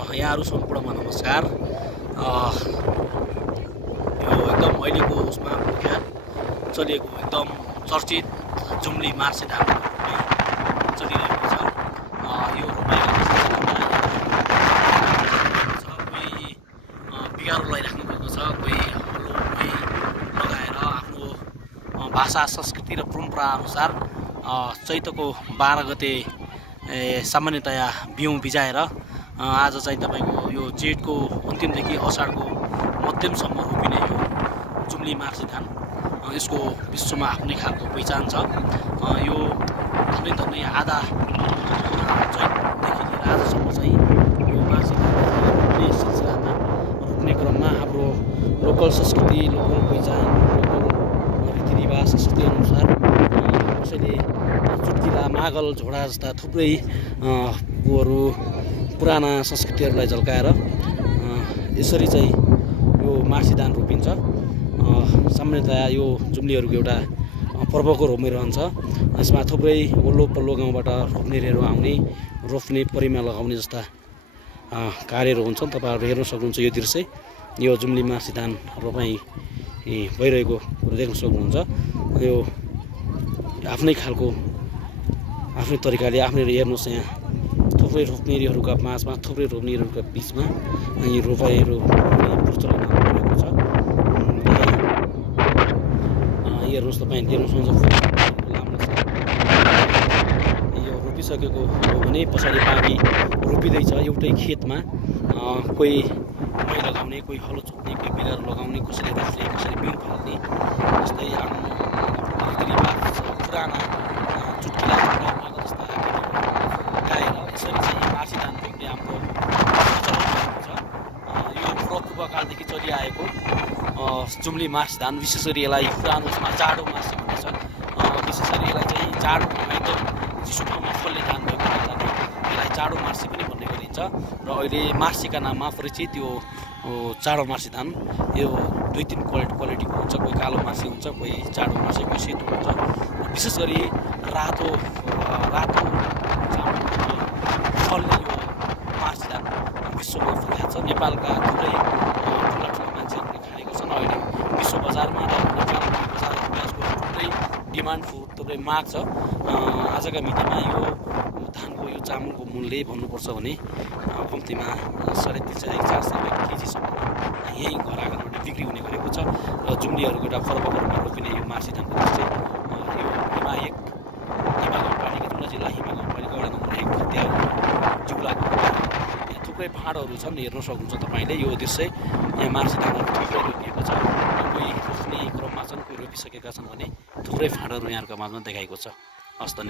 यहाँहरु सम्पूर्णमा नमस्कार। यो एकदम अहिलेको उसमा मुख्य चलिएको एकदम चर्चित जुम्ली मार्से धान चलिरहेको छ। यो रोपाइको सिलसिलामा कोही बिगारो लगाइराख्नु भएको छ, कोही हलो कोही लगाएर आफ्नो भाषा संस्कृति र परम्परा अनुसार चैतको 12 गते सामान्यतया बिउँ बिजाएर आज चाहिँ तपाईको यो जेठको अन्तिमदेखि असाढको मध्यमसम्म रोपिने यो जुम्ली मार्से धान यसको विश्वमा आफ्नै खालको पहिचान छ। यो धनै आधा चैतदेखि लिएर आजसम्म चाहिँ यो मार्से धान रोप्ने सिलसिलामा रोप्ने क्रममा हाम्रो लोकल संस्कृति, लोकल पहिचान, लोकल रीतिरिवाज संस्कृति अनुसार कसैले चुट्किला, मागल, झोडा जस्ता थुप्रै पुराना संस्कृतिहरूलाई झल्काएर यसरी चाहिँ यो मार्से धान रोपिन्छ। सामान्यतया यो जुम्लीहरूको एउटा पर्वको रूपमै रहन्छ। यसमा थुप्रै वल्लो पल्लो गाउँबाट रोप्नेहरू आउने, रोप्ने, परिमा लगाउने जस्ता कार्यहरू हुन्छन्। तपाईहरुले हेर्न सक्नुहुन्छ यो दृश्य, यो जुम्ली मार्से धान रोपाई भइरहेको देख्न सक्नुहुन्छ। यो आफ्नै खालको आफ्नै तरिकाले आफ्नै हेर्नुहोस्, यहाँ थुप्रै रोप्नेहरूका माझमा, थुप्रै रोप्नेहरूका बिचमा यी रोपाइहरू प्रचलन भएको छ। हेर्नुहोस्, तपाईँ देख्न सक्नुहुन्छ यो रोपिसकेको हो भने पछाडि बाँकी रोपिँदैछ एउटै खेतमा। कोही मही लगाउने, कोही हलो जोत्ने, कोही बिगार लगाउने, कसैले रोप्ने, कसैले बिउ फलाउने, जस्तै आफ्नो रीतिरिवाज पुराना चुट्किला जस्ता गाएर यसरी चाहिँ मार्से धान रोप्ने हाम्रो प्रचलन छ। यो पूर्वकालदेखि चलिआएको जुम्ली मार्से धान, विशेष गरी यसलाई पुरानो उसमा जाडो मार्से भनिन्छ। विशेष गरी यसलाई चाहिँ जाडो एकदम चिसो ठाउँमा फल्ने धान भएको कारणले यसलाई जाडो मार्से पनि भन्ने गरिन्छ। र अहिले मार्सेका नाममा परिचित यो जाडो मार्से धान यो 2-3 क्वालिटीको हुन्छ। कोही कालो मार्से हुन्छ, कोही जाडो मार्से, कोही सेतो हुन्छ। विशेष गरी रातो फल्ने यो मार्से धान विश्वमा प्रख्यात छ। नेपालका थुप्रै ठुला मान्छेहरूले खाएको छन्। अहिले विश्व बजारमा र नेपालको बजारमा यसको थुप्रै डिमान्ड, थुप्रै माग छ। आजका मितिमा यो धानको यो चामलको मूल्य भन्नुपर्छ भने कम्तीमा 350-400 रुपियाँ केजीसम्म यही घर आँगनबाट बिक्री हुने गरेको छ। र जुम्लीहरूको एउटा पर्वको रूपमा रोपिने यो मार्से धानको चाहिँ यो हिमा गाउँपालिका, जुम्ला जिल्ला हिमा गाउँपालिका वडा नम्बर 1 खत्याल जुम्लाको थुप्रै फाँडहरू छन्। हेर्न सक्नुहुन्छ तपाईँले यो दृश्य, यहाँ मार्से धानहरू थुप्रै रोपिएको छ। कोही रोप्ने क्रममा छन्, कोही रोपिसकेका छन् भने थुप्रै फाँडहरू यहाँहरूको माझमा देखाएको छ। हस्।